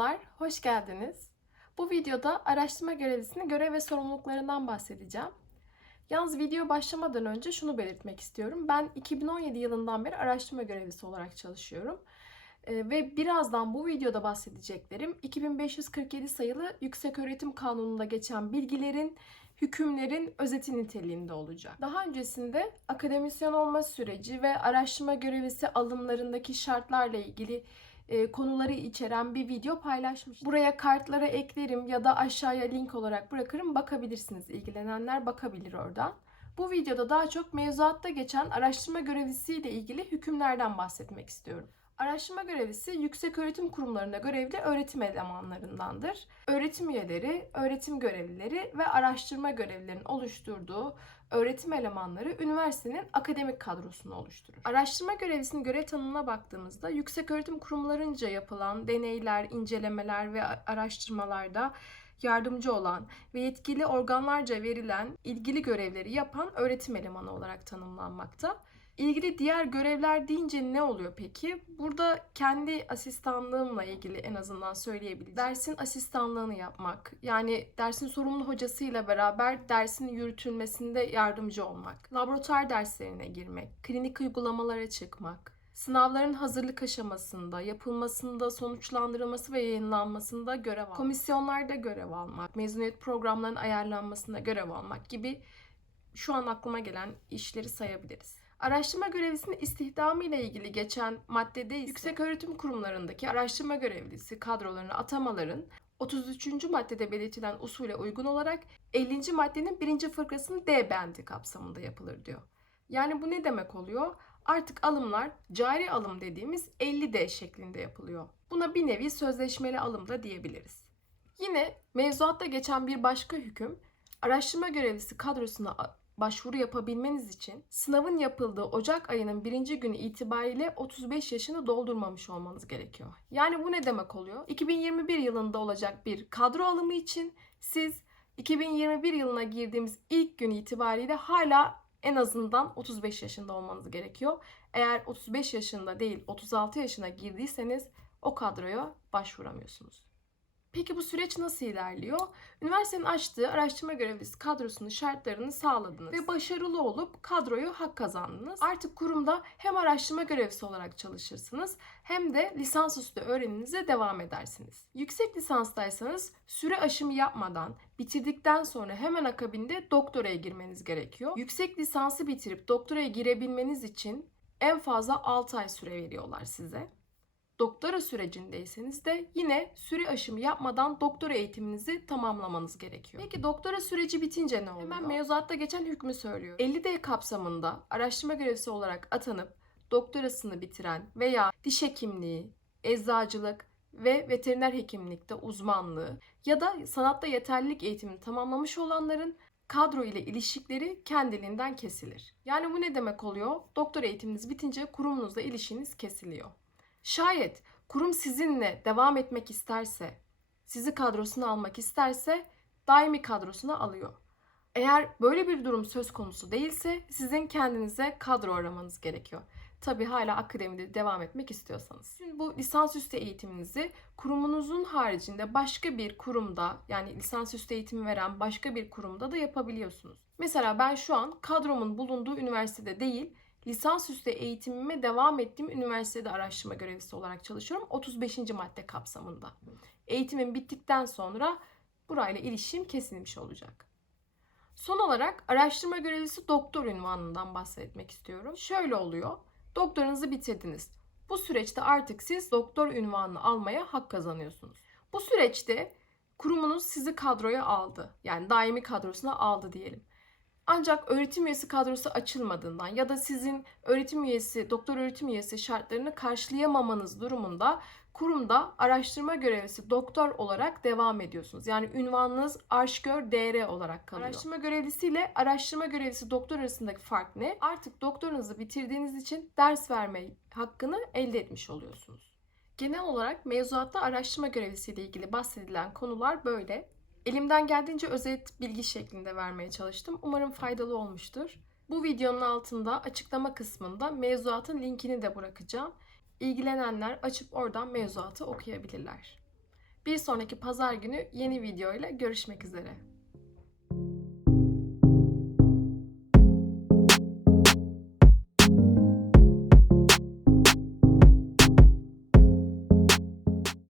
Merhabalar, hoş geldiniz. Bu videoda araştırma görevlisinin görev ve sorumluluklarından bahsedeceğim. Yalnız video başlamadan önce şunu belirtmek istiyorum. Ben 2017 yılından beri araştırma görevlisi olarak çalışıyorum. Ee, ve birazdan bu videoda bahsedeceklerim 2547 sayılı Yükseköğretim Kanunu'nda geçen bilgilerin, hükümlerin özeti niteliğinde olacak. Daha öncesinde akademisyen olma süreci ve araştırma görevlisi alımlarındaki şartlarla ilgili e, konuları içeren bir video paylaşmıştım. Buraya kartlara eklerim ya da aşağıya link olarak bırakırım. Bakabilirsiniz. İlgilenenler bakabilir oradan. Bu videoda daha çok mevzuatta geçen araştırma görevlisiyle ilgili hükümlerden bahsetmek istiyorum. Araştırma görevlisi yüksek öğretim kurumlarında görevli öğretim elemanlarındandır. Öğretim üyeleri, öğretim görevlileri ve araştırma görevlilerinin oluşturduğu öğretim elemanları üniversitenin akademik kadrosunu oluşturur. Araştırma görevlisinin görev tanımına baktığımızda yüksek öğretim kurumlarınca yapılan deneyler, incelemeler ve araştırmalarda yardımcı olan ve yetkili organlarca verilen ilgili görevleri yapan öğretim elemanı olarak tanımlanmakta. İlgili diğer görevler deyince ne oluyor peki? Burada kendi asistanlığımla ilgili en azından söyleyebilirim. Dersin asistanlığını yapmak, yani dersin sorumlu hocasıyla beraber dersin yürütülmesinde yardımcı olmak, laboratuvar derslerine girmek, klinik uygulamalara çıkmak, sınavların hazırlık aşamasında, yapılmasında, sonuçlandırılması ve yayınlanmasında görev almak, komisyonlarda görev almak, mezuniyet programlarının ayarlanmasında görev almak gibi şu an aklıma gelen işleri sayabiliriz. Araştırma görevlisinin istihdamı ile ilgili geçen maddede ise yüksek öğretim kurumlarındaki araştırma görevlisi kadrolarına atamaların 33. maddede belirtilen usule uygun olarak 50. maddenin 1. fıkrasının D bendi kapsamında yapılır diyor. Yani bu ne demek oluyor? Artık alımlar cari alım dediğimiz 50D şeklinde yapılıyor. Buna bir nevi sözleşmeli alım da diyebiliriz. Yine mevzuatta geçen bir başka hüküm araştırma görevlisi kadrosuna başvuru yapabilmeniz için sınavın yapıldığı Ocak ayının birinci günü itibariyle 35 yaşını doldurmamış olmanız gerekiyor. Yani bu ne demek oluyor? 2021 yılında olacak bir kadro alımı için siz 2021 yılına girdiğimiz ilk gün itibariyle hala en azından 35 yaşında olmanız gerekiyor. Eğer 35 yaşında değil 36 yaşına girdiyseniz o kadroya başvuramıyorsunuz. Peki bu süreç nasıl ilerliyor? Üniversitenin açtığı araştırma görevlisi kadrosunun şartlarını sağladınız ve başarılı olup kadroyu hak kazandınız. Artık kurumda hem araştırma görevlisi olarak çalışırsınız hem de lisansüstü öğreniminize devam edersiniz. Yüksek lisanstaysanız süre aşımı yapmadan bitirdikten sonra hemen akabinde doktoraya girmeniz gerekiyor. Yüksek lisansı bitirip doktoraya girebilmeniz için en fazla 6 ay süre veriyorlar size. Doktora sürecindeyseniz de yine süre aşımı yapmadan doktora eğitiminizi tamamlamanız gerekiyor. Peki doktora süreci bitince ne oluyor? Hemen mevzuatta geçen hükmü söylüyorum. 50D kapsamında araştırma görevlisi olarak atanıp doktorasını bitiren veya diş hekimliği, eczacılık ve veteriner hekimlikte uzmanlığı ya da sanatta yeterlilik eğitimini tamamlamış olanların kadro ile ilişkileri kendiliğinden kesilir. Yani bu ne demek oluyor? Doktor eğitiminiz bitince kurumunuzla ilişkiniz kesiliyor. Şayet kurum sizinle devam etmek isterse, sizi kadrosuna almak isterse daimi kadrosuna alıyor. Eğer böyle bir durum söz konusu değilse sizin kendinize kadro aramanız gerekiyor. Tabi hala akademide devam etmek istiyorsanız. Şimdi bu lisansüstü eğitiminizi kurumunuzun haricinde başka bir kurumda yani lisansüstü eğitimi veren başka bir kurumda da yapabiliyorsunuz. Mesela ben şu an kadromun bulunduğu üniversitede değil, lisansüstü eğitimime devam ettiğim üniversitede araştırma görevlisi olarak çalışıyorum. 35. madde kapsamında. Eğitimim bittikten sonra burayla ilişkim kesilmiş olacak. Son olarak araştırma görevlisi doktor ünvanından bahsetmek istiyorum. Şöyle oluyor. Doktorunuzu bitirdiniz. Bu süreçte artık siz doktor ünvanını almaya hak kazanıyorsunuz. Bu süreçte kurumunuz sizi kadroya aldı. Yani daimi kadrosuna aldı diyelim. Ancak öğretim üyesi kadrosu açılmadığından ya da sizin öğretim üyesi, doktor öğretim üyesi şartlarını karşılayamamanız durumunda kurumda araştırma görevlisi doktor olarak devam ediyorsunuz. Yani ünvanınız Arşgör DR olarak kalıyor. Araştırma görevlisi ile araştırma görevlisi doktor arasındaki fark ne? Artık doktorunuzu bitirdiğiniz için ders verme hakkını elde etmiş oluyorsunuz. Genel olarak mevzuatta araştırma görevlisi ile ilgili bahsedilen konular böyle. Elimden geldiğince özet bilgi şeklinde vermeye çalıştım. Umarım faydalı olmuştur. Bu videonun altında açıklama kısmında mevzuatın linkini de bırakacağım. İlgilenenler açıp oradan mevzuatı okuyabilirler. Bir sonraki pazar günü yeni video ile görüşmek üzere.